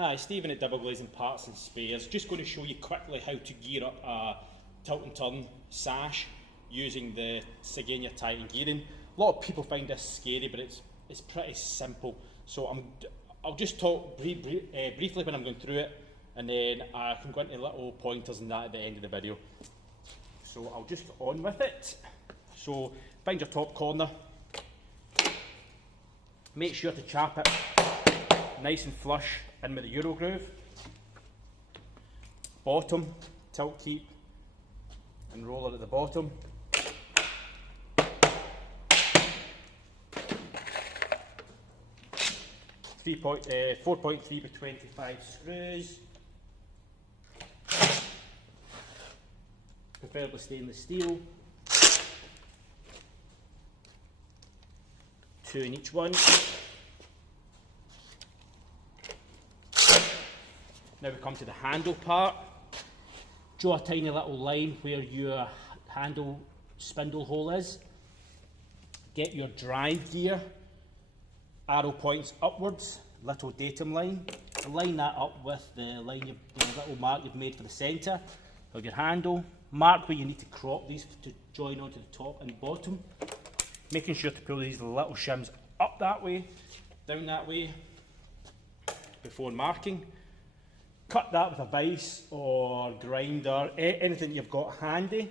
Hi, Stephen at Double Glazing Parts and Spares. Just going to show you quickly how to gear up a tilt and turn sash using the Siegenia Titan gearing. A lot of people find this scary, but it's pretty simple. So I'll just talk briefly when I'm going through it, and then I can go into little pointers and that at the end of the video. So I'll just on with it. So find your top corner. Make sure to chap it nice and flush in with the Euro groove. Bottom, tilt keep and roller at the bottom. 4.3 by 25 screws. Preferably stainless steel. 2 in each one. Now we come to the handle part. Draw a tiny little line where your handle spindle hole is. Get your drive gear, arrow points upwards, little datum line. Line that up with the line, the little mark you've made for the centre of your handle. Mark where you need to crop these to join onto the top and bottom. Making sure to pull these little shims up that way, down that way, before marking. Cut that with a vise or grinder, anything you've got handy.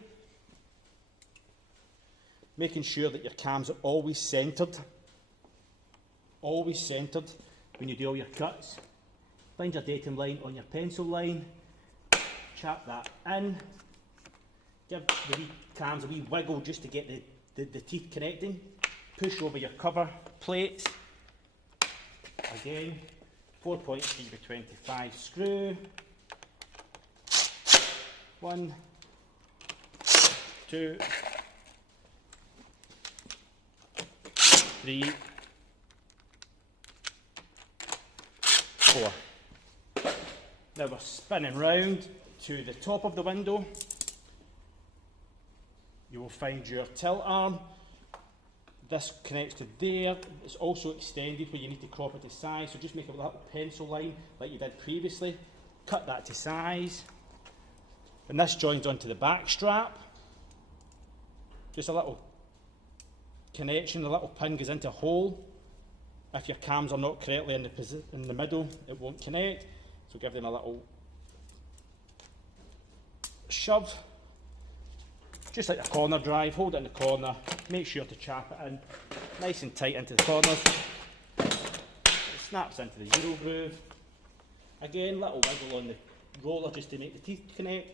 Making sure that your cams are always centred. Always centred when you do all your cuts. Find your datum line on your pencil line. Chap that in. Give the wee cams a wee wiggle just to get the teeth connecting. Push over your cover plates. Again. 4.3 by 25 screw. 1, 2, 3, 4. Now we're spinning round to the top of the window. You will find your tilt arm. This connects to there. It's also extended where you need to crop it to size, so just make a little pencil line like you did previously. Cut that to size. And this joins onto the back strap. Just a little connection, a little pin goes into a hole. If your cams are not correctly in the middle, it won't connect. So give them a little shove. Just like a corner drive, hold it in the corner, make sure to chap it in nice and tight into the corners. It snaps into the Euro groove. Again, little wiggle on the roller just to make the teeth connect.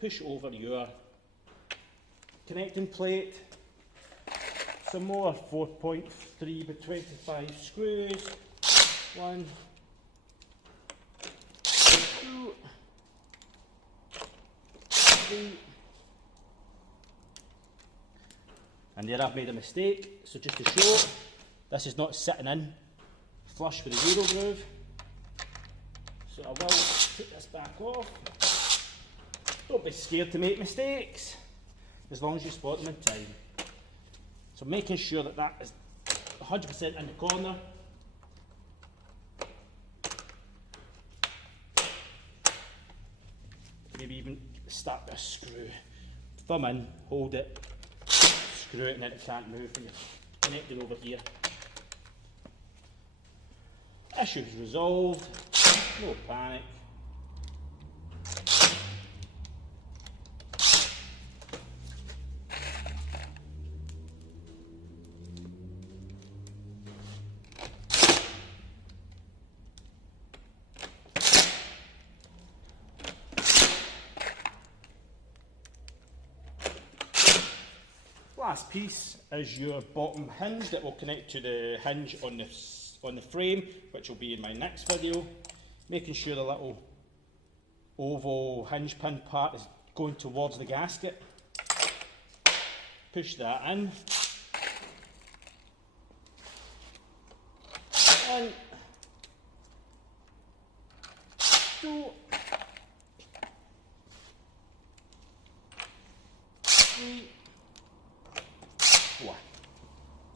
Push over your connecting plate. Some more 4.3 by 25 screws. 1, 2, 3. And there I've made a mistake, so just to show, this is not sitting in flush with the Euro groove. So I will put this back off. Don't be scared to make mistakes, as long as you spot them in time. So making sure that that is 100% in the corner. Maybe even start with a screw. Thumb in, hold it. Screw it and then it can't move when you're connected over here. Issues resolved, no panic. Last piece is your bottom hinge that will connect to the hinge on the frame, which will be in my next video. Making sure the little oval hinge pin part is going towards the gasket. Push that in. And 2, 3, 4.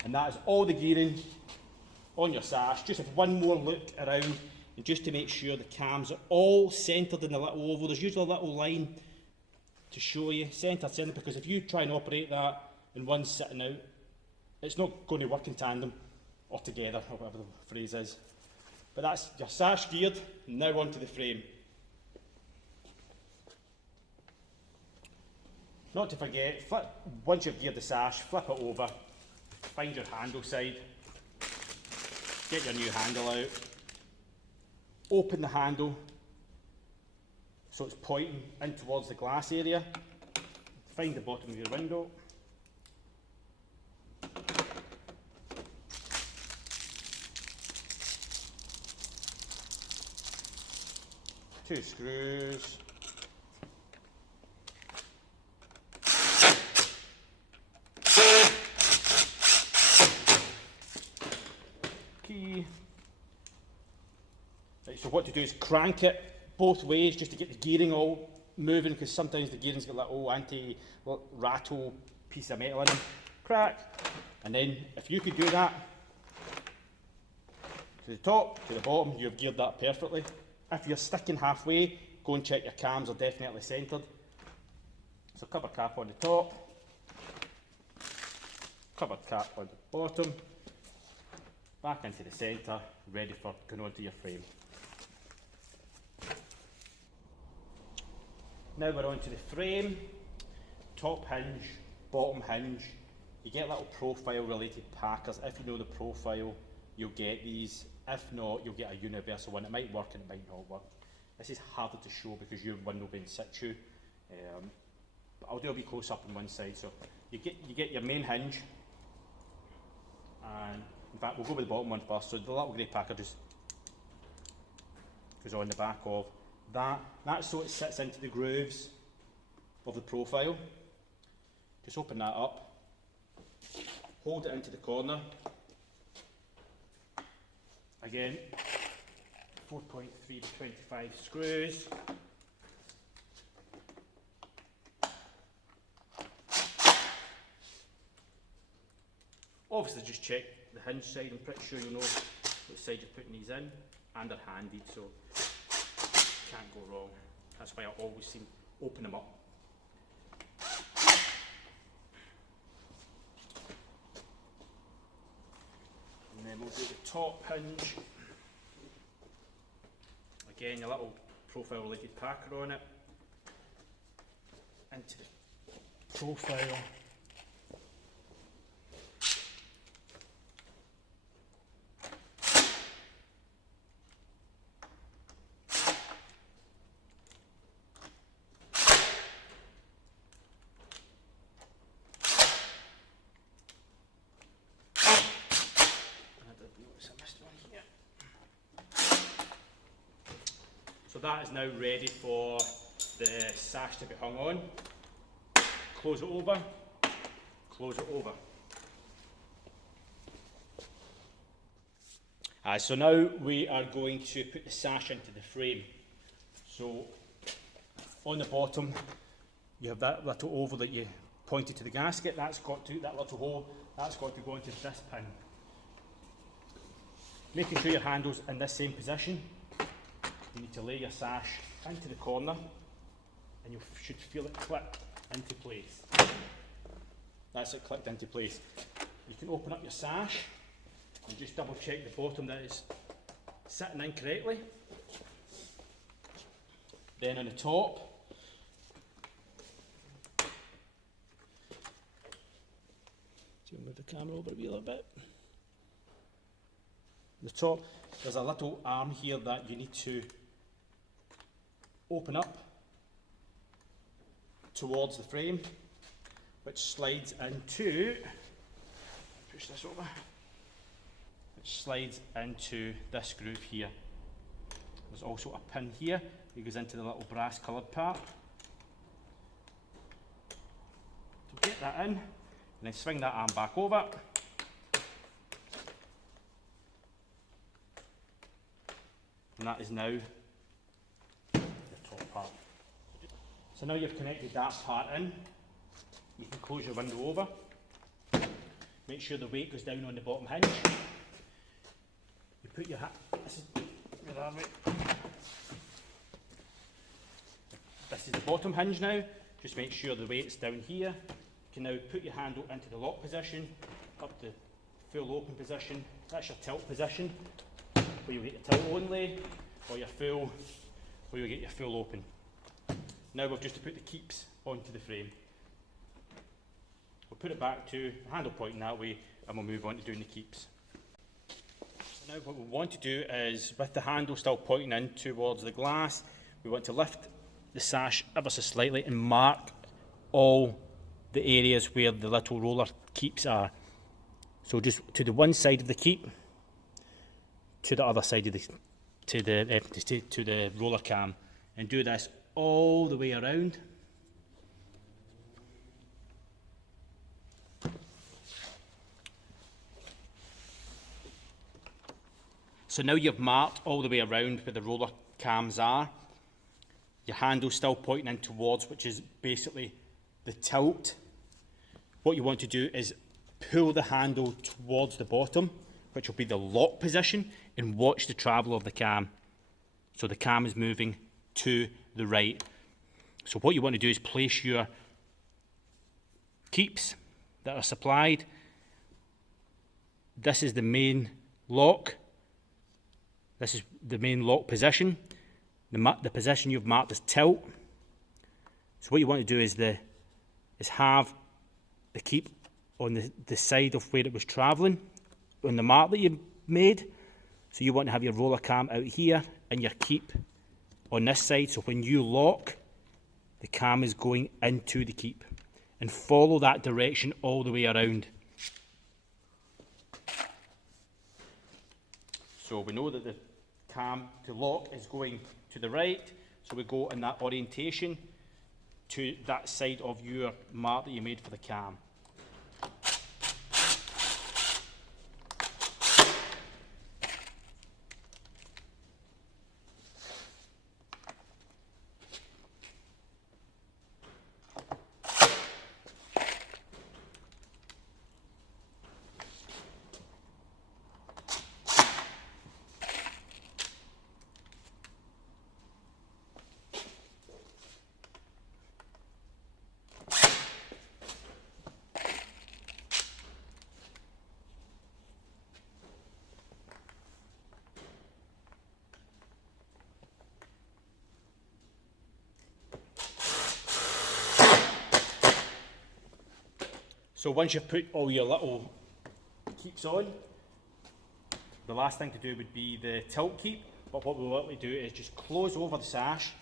And that is all the gearing on your sash. Just have one more look around and just to make sure the cams are all centred in the little oval. There's usually a little line to show you, centre, because if you try and operate that and one's sitting out, it's not going to work in tandem or together, or whatever the phrase is. But that's your sash geared, now onto the frame. Not to forget, once you've geared the sash, flip it over, find your handle side, get your new handle out, open the handle so it's pointing in towards the glass area, find the bottom of your window, two screws, key. Right, so what to do is crank it both ways just to get the gearing all moving, because sometimes the gearing's got that old anti-rattle piece of metal in them. Crack, and then if you could do that to the top, to the bottom, you've geared that perfectly. If you're sticking halfway, go and check your cams are definitely centred. So cover cap on the top, cover cap on the bottom, back into the centre, ready for going onto your frame. Now we're onto the frame, top hinge, bottom hinge. You get little profile related packers. If you know the profile, you'll get these. If not, you'll get a universal one. It might work and it might not work. This is harder to show because your window will be in situ. But I'll do a wee close up on one side. So you get your main hinge, and in fact we'll go with the bottom one first. So the little grey packer just goes on the back of that. That's so it sits into the grooves of the profile. Just open that up, hold it into the corner. Again, 4.3 to 25 screws. Obviously just check the hinge side. I'm pretty sure you'll know what side you're putting these in, and they're handed, so can't go wrong. That's why I always seem to open them up. And then we'll do the top hinge. Again, a little profile related packer on it. Into the profile. So that is now ready for the sash to be hung on. Close it over, close it over. So now we are going to put the sash into the frame. So on the bottom you have that little oval that you pointed to the gasket. That little hole, that's got to go into this pin. Making sure your handle's in this same position. You need to lay your sash into the corner and you should feel it click into place. That's it, clicked into place. You can open up your sash and just double check the bottom that is sitting in correctly. Then on the top, so move the camera over a wee little bit. The top, there's a little arm here that you need to open up towards the frame, which slides into, push this over, which slides into this groove here. There's also a pin here that goes into the little brass coloured part. So get that in, and then swing that arm back over. And that is now the top part. So now you've connected that part in, you can close your window over. Make sure the weight goes down on the bottom hinge. You put your this is it that way. This is the bottom hinge now. Just make sure the weight's down here. You can now put your handle into the lock position, up the full open position. That's your tilt position, where you get your tilt only, or your full, where you get your full open. Now we've just to put the keeps onto the frame. We'll put it back to the handle pointing that way, and we'll move on to doing the keeps. So now what we want to do is, with the handle still pointing in towards the glass, we want to lift the sash ever so slightly and mark all the areas where the little roller keeps are. So just to the one side of the keep, to the other side of to the roller cam, and do this all the way around. So now you've marked all the way around where the roller cams are. Your handle's still pointing in towards, which is basically the tilt. What you want to do is pull the handle towards the bottom, which will be the lock position, and watch the travel of the cam. So the cam is moving to the right. So what you want to do is place your keeps that are supplied. This is the main lock. This is the main lock position. The position you've marked is tilt. So what you want to do is have the keep on the side of where it was travelling, on the mark that you made. So you want to have your roller cam out here and your keep on this side. So when you lock, the cam is going into the keep. And follow that direction all the way around. So we know that the cam to lock is going to the right, so we go in that orientation to that side of your mark that you made for the cam. So once you've put all your little keeps on, the last thing to do would be the tilt keep. But what we want to do is just close over the sash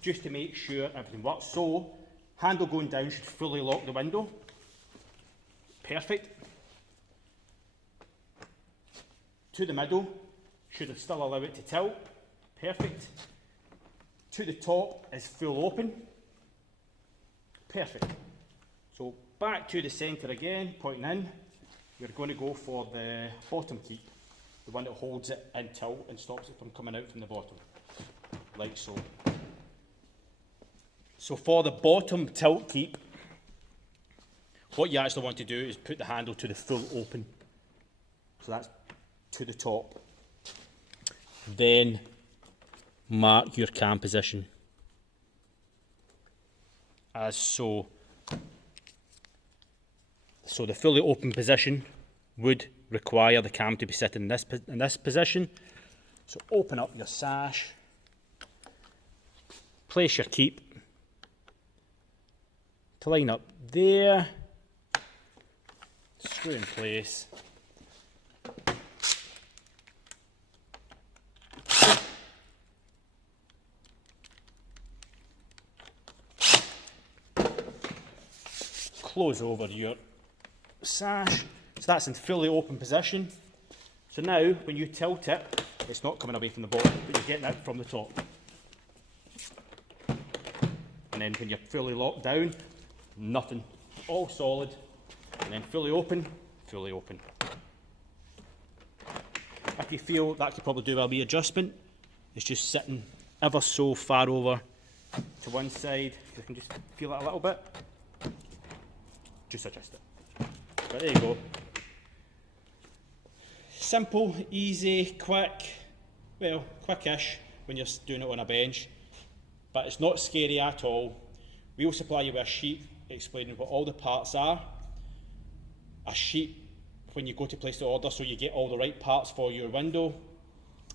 just to make sure everything works. So handle going down should fully lock the window. Perfect. To the middle should still allow it to tilt. Perfect. To the top is full open. Perfect. So back to the centre again, pointing in. We're going to go for the bottom keep, the one that holds it in tilt and stops it from coming out from the bottom, like so. So for the bottom tilt keep, what you actually want to do is put the handle to the full open. So that's to the top. Then mark your cam position as so. So the fully open position would require the cam to be set in this position. So open up your sash, place your keep to line up there, screw in place, close over your sash, so that's in fully open position. So now when you tilt it, it's not coming away from the bottom, but you're getting it from the top. And then when you're fully locked down, nothing, all solid, and then fully open, fully open. If you feel that could probably do a wee adjustment, it's just sitting ever so far over to one side. You can just feel it a little bit, just adjust it. But there you go. Simple, easy, quick. well, quickish when you're doing it on a bench, but it's not scary at all. We'll supply you with a sheet explaining what all the parts are, a sheet when you go to place the order so you get all the right parts for your window,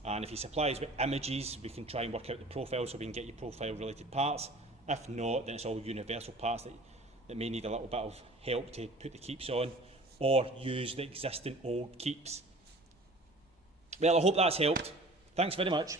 and if you supply us with images, we can try and work out the profile so we can get you profile related parts. If not, then it's all universal parts that may need a little bit of help to put the keeps on, or use the existing old keeps. Well, I hope that's helped. Thanks very much.